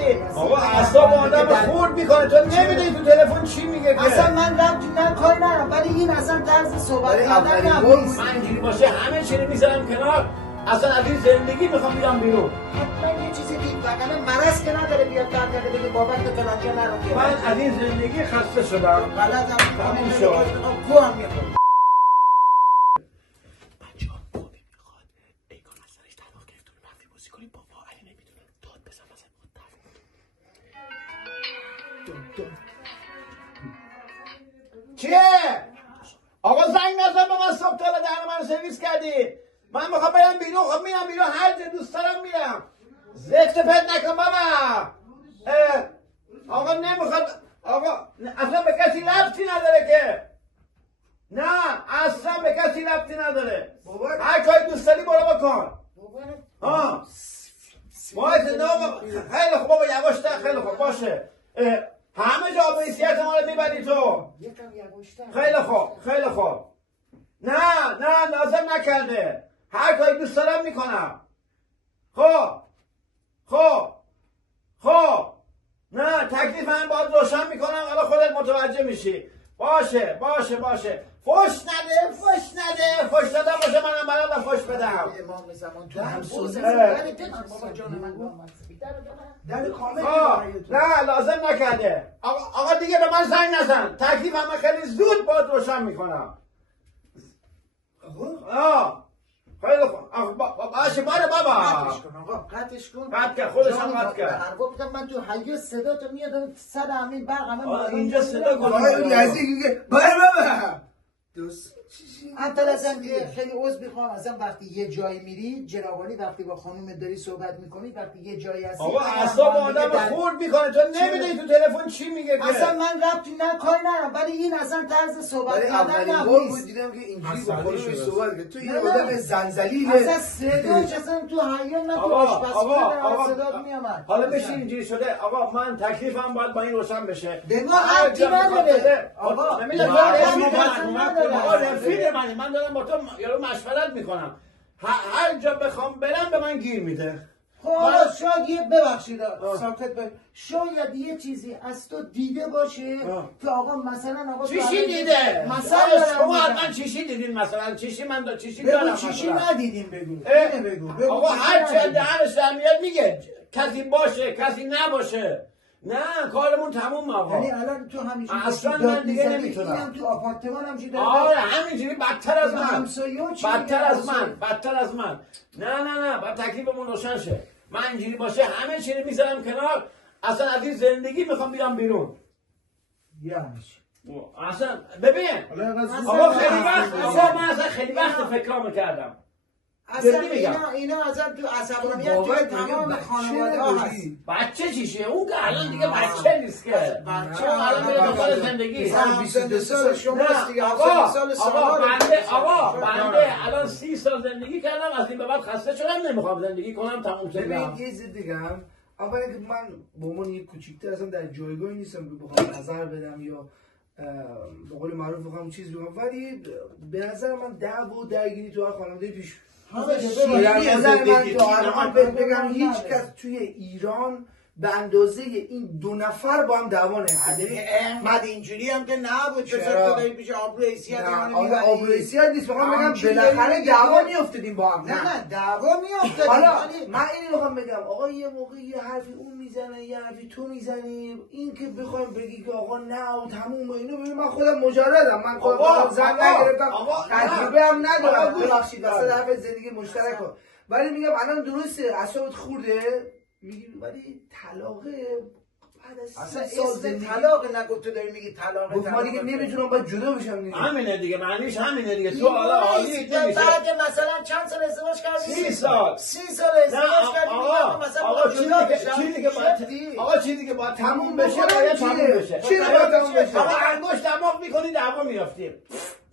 کردی؟ آقا اعصاب آدم خورد میکنه. تو نمیدونی تو تلفن چی میگه که اصلا من ربطی نه کاری ندارم، ولی این اصلا طرز صحبت کردن نیست. من اینجوری باشه همه چی رو میذارم کنار، اصلا از این زندگی میخوام بیام بیرون. حتما یه چیزی دید وگرنه مرض که نداره بیاد برگرده بگه بابت فلان جا نرو. من از این زندگی خسته شدم. غلطم تموم شد. گو هم میخورم. بچه‌ها بابی میخواد ایگان از سرش طلاق گرفت و رفتیم بازی کنیم. بابا علی نمیدونه داد بزن مثلا چیه؟ آقا زنگ نزن به من صبح تا دهن من سرویس کردی. من میخوام برم بیرون. خب میرم بیرون، هر جا دوست دارم میرم. زفت پد نکن بابا. آقا نمیخواد. آقا اصلا به کسی ربطی نداره که. نه اصلا به کسی ربطی نداره. هر کاری دوست داری برو بکن. ها خیلی خوب بابا یواشتر. خیلی خوب باشه. همه جا به حیثیت ما رو میبری تو. خیلی خوب خیلی خوب. نه لازم نکرده. هر کاری دوست دارم میکنم. خب نه تکلیف من باید روشن میکنم. حالا خودت متوجه میشی. باشه فوش نده. فوش دادم باشه منم برام فوش بدم. امام زمان تو هم نه لازم نکرده. آقا دیگه به من زنگ نزن. تکلیف من خیلی زود باید روشن میکنم. خیلی خوب. باشه باره بابا. قطعش کن. قطع کرد. خودش هم قطع کرد. حرفا بودم من تو حیه صدا تو میادم سر همین برق همه اینجا صدا کنم. باره بابا حتی ازم که خیلی عذر میخوام ازم وقتی یه جایی میری جنابالی وقتی با خانم داری صحبت میکنی وقتی یه جایی هستی آقا اعصاب آدم خورد میکنه. تو نمیدونی تو تلفن چی میگه که اصلا من ربطی نه کاری ندارم، ولی این اصلا طرز صحبت کردن بود دیدم که اینجوری با خودش صحبت کرد. تو یه آدم زنزلیله. اصلا صداش اصلا تو حیه نه تو آشپزخونه صدات میامد. حالا بشین اینجوری شده. آقا من تکلیفم باید با این روشن بشه. بگو حقی نداره. آقا رفیق من دارم با تو یارو مشورت میکنم. هر جا بخوام برم به من گیر میده. حالا شاید یه ببخشید ساکت باش، شاید یه چیزی از تو دیده باشه که آقا مثلا آقا چیشی دیده؟ مثلا شما حتما چیشی دیدین. مثلا چیشی من دارم چیشی دارم. بگو چیشی ندیدیم. بگو آقا هر چه دهنش در میاد میگه کسی باشه کسی نباشه. نه کارمون تموم آقا. یعنی الان تو همینجوری اصلا من دیگه نمیتونم. اینم تو آپارتمان همینجوری داره. آره همینجوری بدتر از من. بدتر از من. نه بعد تکلیفمون روشن شه. من اینجوری باشه همه چی رو میذارم کنار، اصلا از این زندگی میخوام بیام بیرون. یعنی اصلا ببین آقا خیلی وقت من اصلا خیلی وقت فکرامو کردم. اصلا اینا ازم تو عصبانیت توی تمام خانواده ها هست. بچه چیشه؟ اون که الان دیگه بچه نیست که. بچه الان میره دنبال زندگی. 22 سال شماست دیگه. آقا بنده الان 30 سال زندگی کردم، از این به بعد خسته شدم، نمیخوام زندگی کنم، تموم شد. ببین یه چیز دیگه هم اولا که من به عنوان یک کوچیک‌تر اصلا در جایگاهی نیستم که بخوام نظر بدم یا به قول معروف بخوام چیز بگم، ولی به نظر من دعوا و درگیری تو هر خانواده پیش بگم هیچ کس توی ایران به اندازه این دو نفر با هم دعوا نمی‌کنه. احمد اینجوری هم که نبود. چرا تو داری پیش آبرو حیثیت منو میبری؟ آبرو حیثیت نیست، میخوام بگم بالاخره دعوا میافتادیم با هم. نه دعوا میافتادیم. حالا من اینو میخوام بگم آقا یه موقع یه حرفی اون میزنه یه حرفی تو میزنی، این که بخوایم بگی که آقا نه و تموم اینو ببین من خودم مجردم، من خودم زن نگرفتم، تجربه هم ندارم، ببخشید واسه حرف زندگی مشترک کن، ولی میگم الان درسته اعصابت خورده میگی، ولی طلاقه اصلا اسم طلاق نگفت، تو داری میگی طلاق. من دیگه نمیتونم باید جدا بشم دیگه. همینه دیگه، معنیش همینه دیگه. تو حالا عالی نمیشه. بعد مثلا چند سال ازدواج کردی؟ 30 سال. 30 سال ازدواج کردی مثلا آقا چیزی که باید تموم بشه باید تموم بشه. چی باید تموم بشه؟ آقا انگشت دماغ میکنی دعوا میافتیم.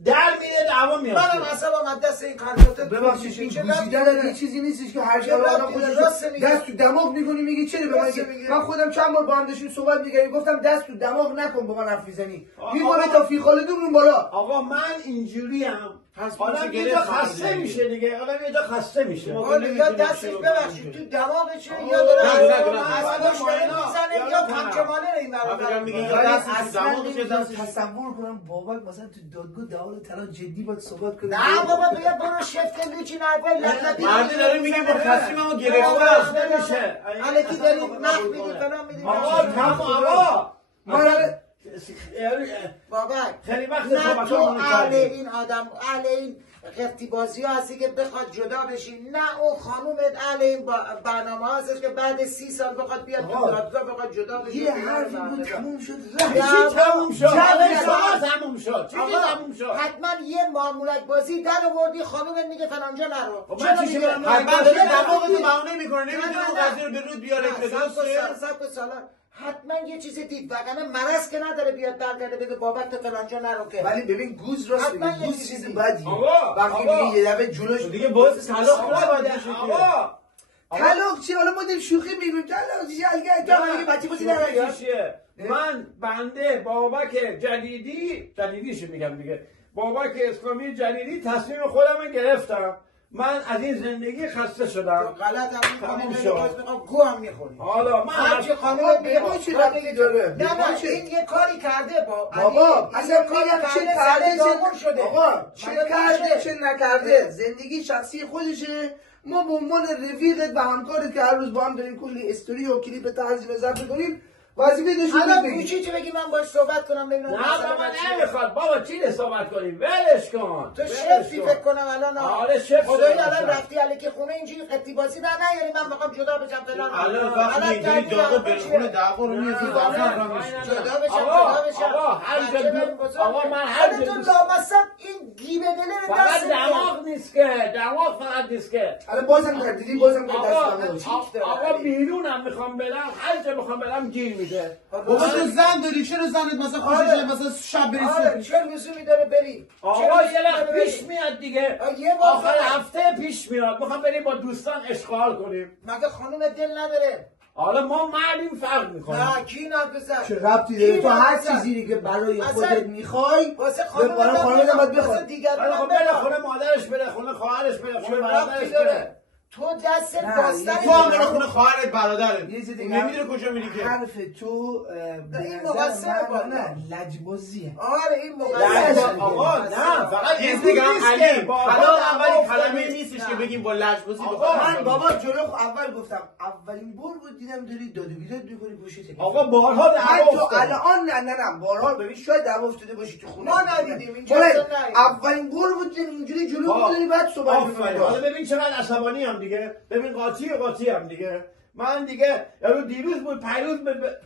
در میره دعوا میافتیم. منم اصلا از دست این کارت ببخشید این گوشیدن یه چیزی نیستش که هر جا آدم خودش دست تو دماغ میکنی میگی چرا به من خودم چند بار با هم داشتیم صحبت می‌کردیم گفتم دست تو دماغ نکن با من حرف میزنی. میگم تا فی خالدون اون بالا. آقا من اینجوری ام آدم یه جا خسته میشه دیگه، آدم یه جا خسته میشه. یا دستش ببخشید تو دماغشه یا داره اسباش داره میزنه یا پنجمانه رو این برابر میگه یا دستش دماغش یا دستش. تصور کنم بابک مثلا تو دادگاه دعوا طلاق جدی باید صحبت کنه. نه بابا بیا برو شفت لوچی نرفای لطفی مردی داره میگه با تصمیممو گرفتم نمیشه. الکی داری نخ میدی فلان میدی. آقا بابک خیلی وقت نه تو اهل این آدم اهل این قفتی بازی ها هستی که بخواد جدا بشی، نه اون خانومت اهل این برنامه هستش که بعد 30 سال بخواد بیاد تو دادگاه بخواد جدا بشی. یه حرفی بود تموم شد. چی تموم شد؟ تموم شد. چی تموم شد؟ حتما یه معمولک بازی در آوردی خانومت میگه فلانجا نرو. چرا میگه؟ حتما داره دماغتو بهونه میکنه، نمیدونه اون قضیه رو به رود بیاره که درسته. حتما یه چیز دید وگرنه مرض که نداره بیاد برگرده بگه بابک تو فلانجا نرو که. ولی ببین گوز راست میگه، گوز چیز بدی. آقا وقتی میگه یه دفعه جلوش دیگه باعث طلاق نباید بشه. آقا طلاق چی؟ حالا ما داریم شوخی میگیم طلاق چی؟ الگه بچه بازی نمیگه. من بنده بابک جلیدیش میگم دیگه، بابک اسلامی جلیدی تصمیم خودم گرفتم. من از این زندگی خسته شدم. غلط هم میکنم گو هم میخوری. حالا من هرچی خانومت میگه ما چی ربطی داره؟ نه این یه کاری کرده بابا اصلا میگم چه کرده شده. آقا چه کرده چه نکرده زندگی شخصی خودشه. ما به عنوان رفیقت و همکارت که هر روز با هم داریم کلی استوری و کلیپ تنظیم و ضبط کنیم وظیفه داشتیم الان چی بگی من باش صحبت کنم ببینم. نه بابا نمیخواد بابا چی صحبت کنیم، ولش کن. تو شفتی فکر کنم الان. آره شف خدایی الان رفتی الکی خونه اینجوری قطی بازی در نیاری من میخوام جدا بشم فلان. الان وقتی اینجوری داغ بلخونه دعوا رو میاد جدا بشم. آقا آقا من هر جا تو لامصب این گیبه دله به فقط دست دماغ نیست که، دماغ فقط نیست که. الان بازم کردی بازم دست آقا بیرونم میخوام برم، هر جا میخوام برم گیر میده. بابا تو زن داری، چرا زنت مثلا خوشش مثلا شب بری صبح؟ چه لزومی داره بری؟ آقا یه وقت پیش میاد دیگه، آخر هفته پیش میاد میخوام بریم با دوستان اشغال کنیم. مگه خانوم دل نداره؟ حالا ما مردیم فرق میکنیم. نه کی نبزن؟ چه ربطی داره؟ تو هر چیزی که برای خودت میخوای واسه خانوم باید بخواد. بره خونه مادرش، بره خونه خواهرش، بره خونه برادرش بره. تو دست باستن تو هم برو خونه خواهرت برادرت نمیدونه کجا میری که. حرف تو این مقصر با نه لجبازیه. آره این مقصر. آقا نه فقط یه دیگه علی حالا اولی کلمه نیستش که بگیم با لجبازی من بابا جلو اول گفتم اولین بار بود دیدم داری داد و بیداد می‌کنی پشت تلفن. آقا بارها دعوا تو الان نه بارها ببین شاید دعوا افتاده باشی تو خونه. ما ندیدیم اینجا. اولین بار بود اینجوری جلو داری بعد صحبت می‌کنی. حالا ببین چقدر عصبانی هم دیگه، ببین قاطی هم دیگه. من دیگه یارو دیروز بود پیروز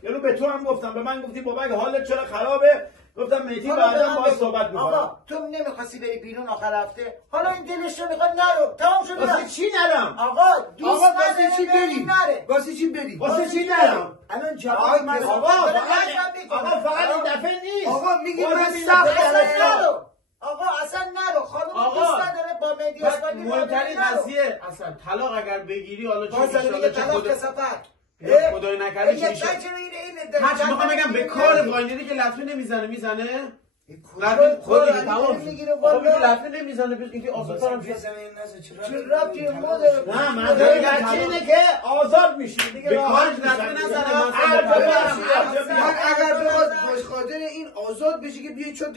یارو به تو هم گفتم، به من گفتی بابا حالت چرا خرابه، گفتم مهدی بعداً باهاش صحبت می‌کنم. آقا تو نمی‌خواستی بری بیرون آخر هفته، حالا این دلش رو می‌خواد نرو، تمام شد. واسه چی نرم؟ آقا دوست واسه چی بری؟ واسه چی بری؟ واسه چی نرم؟ الان جواب من آقا فقط این دفعه نیست. آقا میگی من سخت نرو. آقا اصلا نرو، خانم دوست نداره با مهدی اسماعیلی. مهمترین قضیه اصلا طلاق اگر بگیری حالا چه میگه طلاق کثافت. خدای نکرده چی میشه؟ هرچی میخوام بگم به کار واینری که لطمه نمیزنه خود لطمه نمیزنه اینکه آزادتر هم شد. چه ربطی ما داره؟ نه منظور اینه که آزاد میشی دیگه، به کارش لطمه نزنه. من اگر بخواد باش خاطر این آزاد بشه که بیای چون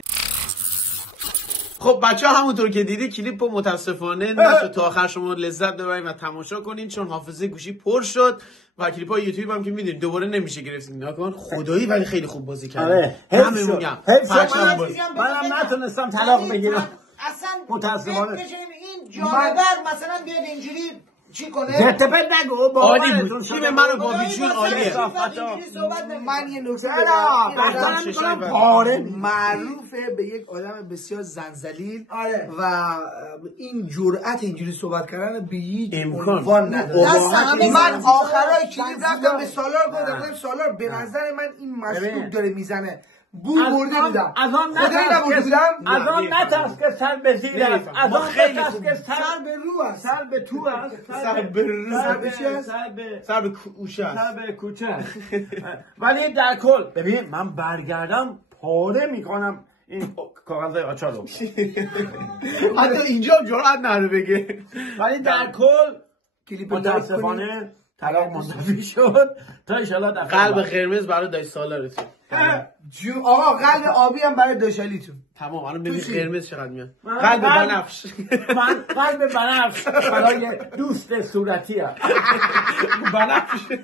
خب بچه ها همونطور که دیدی کلیپ رو متاسفانه نشد تا آخر شما لذت ببرید و تماشا کنین چون حافظه گوشی پر شد و کلیپ های یوتیوب هم که میدونید دوباره نمیشه گرفتیم. نگاه کن خدایی ولی خیلی خوب بازی کرد. همه میگم منم نتونستم طلاق بگیرم اصلا متاسفانه. این جانور مثلا بیاد اینجوری چی کنه؟ زرتپت نگو بابا. عالی بود. تیم منو با بیچون عالیه. من یه نکته بگم پاره معروفه به یک آدم بسیار زنجلیل و این جرأت اینجوری صحبت کردن به هیچ عنوان نداره. من آخرای کلیپ رفتم به سالار گفتم سالار به نظر من این مشروب داره میزنه. بو برده بودم. از آن نترس که سر به زیر است. از آن نترس که سر به رو است. سر به تو است. سر به رو. سر به کوچه است. سر به کوچه. ولی در کل ببین من برگردم پاره میکنم این کاغذهای آچار رو. حتی اینجا جرأت نداره بگه. ولی در کل کلیپ متاسفانه طلاق منتفی شد تا انشالله دفعه قلب بعد. قرمز برای دای سالارتون. آقا قلب آبی هم برای داشالیتون. تمام الان ببین قرمز چقدر میاد. من قلب بنفش. من قلب بنفش برای دوست صورتی بنفش.